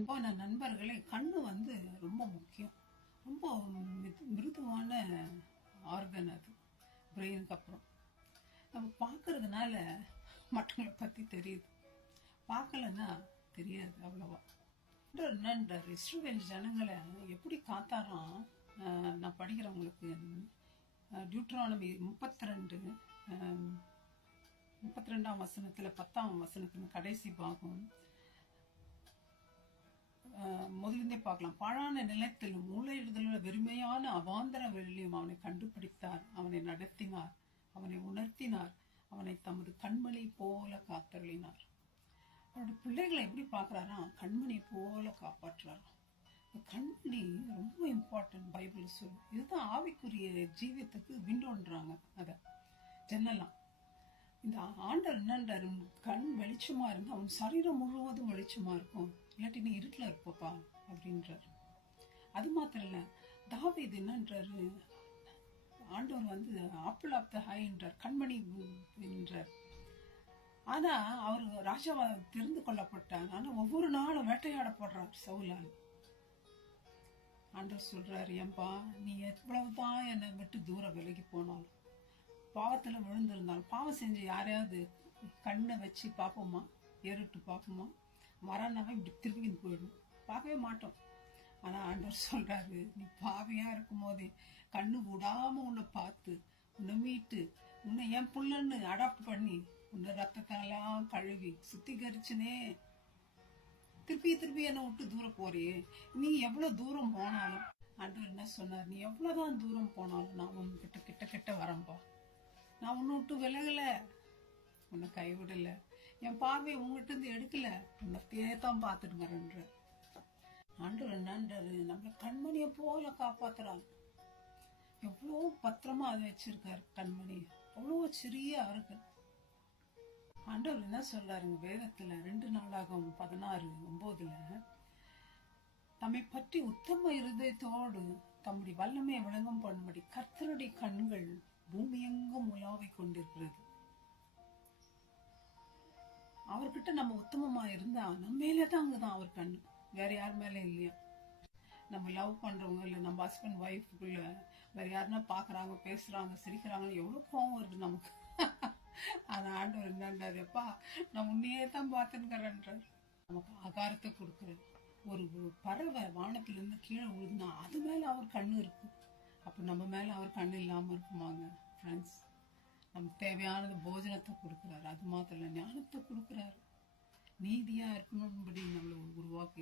அன்பான நண்பர்களே, கண்ணு ரொம்ப முக்கியம். ரொம்ப மிருதுவான ஆர்கன் அது, பிரெயினுக்கு அப்புறம். நம்ம பார்க்கறதுனால மற்றவங்களை பத்தி தெரியுது, பார்க்கலன்னா தெரியாது அவ்வளவா. என்னன்றார் இஸ்ரவேல் ஜனங்களை எப்படி காத்தாராம். நான் படிக்கிறவங்களுக்கு டியூட்ரானமி 32 வசனத்துல 10ஆம் வசனத்துல கடைசி பாகம் முதலிருந்தே பார்க்கலாம். பாழான நிலத்திலும் மூளையிடுதலுள்ள வெறுமையான அவாந்தர வெளியும் அவனை கண்டுபிடித்தார், அவனை நடத்தினார், அவனை உணர்த்தினார், அவனை தமது கண்மணி போல காத்தருளினார். அவருடைய பிள்ளைகளை எப்படி பார்க்கறாரா? கண்மணி போல காப்பாற்றுறாராம். கண்மணி ரொம்ப இம்பார்ட்டன்ட். பைபிள் சொல்லு, இதுதான் ஆவிக்குரிய ஜீவியத்துக்கு விண்டோன்றாங்க. அத ஜன்னலாம். இந்த ஆண்டர் என்னன்றாரு, கண் வெளிச்சமா இருந்தா அவன் சரீரம் முழுவதும் வெளிச்சமா இருக்கும், இல்லாட்டி நீ இருட்டுல இருப்பப்பா அப்படின்றாரு. அது மாத்திரம் இல்ல, தாவீது என்னன்றாரு, ஆண்டவர் ஆப்பிள் ஆஃப் த ஹைன்றார், கண்மணி என்றார். ஆனா அவர் ராஜாவா தெரிந்து கொள்ளப்பட்டார். ஆனா ஒவ்வொரு நாளும் வேட்டையாடப்படுறார் சவுலால். ஆண்டவர் சொல்றாரு, ஏன்பா நீ எவ்வளவுதான் என்னை விட்டு தூரம் விலகி போனாலும், பாவத்துல விழுந்திருந்தாலும், பாவம் செஞ்சு யாரையாவது கண்ணை வச்சு பார்ப்போமா, ஏறிட்டு பார்ப்போமா? மரணம் இப்படி திரும்பி போயிடும், பார்க்கவே மாட்டோம். ஆனா ஆண்டவர் சொல்றாரு, நீ பாவியா இருக்கும் போதே கண்ணு விடாம உன்னை பார்த்து உன்னை மீட்டு உன்னை என் புள்ளன்னு அடாப்ட் பண்ணி உன்னை ரத்தத்தெல்லாம் கழுவி சுத்திகரிச்சுனே திருப்பி என்ன விட்டு தூரம் போறியே. நீ எவ்வளவு தூரம் போனாலும், ஆண்டவர் என்ன சொன்னார், நீ எவ்வளவுதான் தூரம் போனாலும் நான் உன்கிட்ட கிட்ட கிட்ட வரம்பா, நான் உன்னை விட்டு விலகல, உன்னை கைவிடல, என் பார்வை உங்ககிட்ட இருந்து எடுக்கல, உன்னையே தான் பார்த்துட்டு வரேன்ற. ஆண்டவர் என்னன்றாரு, நம்மள கண்மணிய போல காப்பாத்துறாரு. எவ்வளவு பத்திரமா அதை வச்சிருக்காரு கண்மணி, அவ்வளவு சிறிய இருக்கு. ஆண்டவர் என்ன சொல்றாருங்க வேதத்துல 2 நாளாகும் 16:9, தம்மை பற்றி உத்தம இருதயத்தோடு தம்முடைய வல்லமையை விளங்கும் பண்ணும்படி கர்த்தருடைய கண்கள் பூமி எங்கும் உலாவிக் கொண்டிருக்கிறது. அவர்கிட்ட நம்ம உத்தமமா இருந்தா நம்ம மேலதான் அங்கதான் அவர் கண்ணு, வேற யார் மேல இல்லையா. நம்ம லவ் பண்றவங்க இல்ல நம்ம ஹஸ்பண்ட் ஒய்ஃபுக்குள்ள வேற யாருன்னா பாக்குறாங்க, பேசுறாங்க, சிரிக்கிறாங்கன்னு எவ்வளவு கோவம் வருது நமக்கு. ஆனா ஆண்டவர் என்னன்றாருப்பா, நான் உன்னையே தான் பார்த்துக்கிறேன்றார். நமக்கு ஆகாரத்தை கொடுக்குற ஒரு பறவை வானத்துல இருந்து கீழே விழுதுனா அது மேல அவர் கண்ணு இருக்கு. அப்ப நம்ம மேல அவர் கண்ணு இல்லாம இருக்குமாங்க ஃப்ரெண்ட்ஸ்? நமக்கு தேவையானது போஜனத்தை கொடுக்குறாரு, அது மாத்திரம் இல்ல ஞானத்தை கொடுக்குறாரு, நீதியா இருக்கணும்படி நம்மளை உருவாக்கி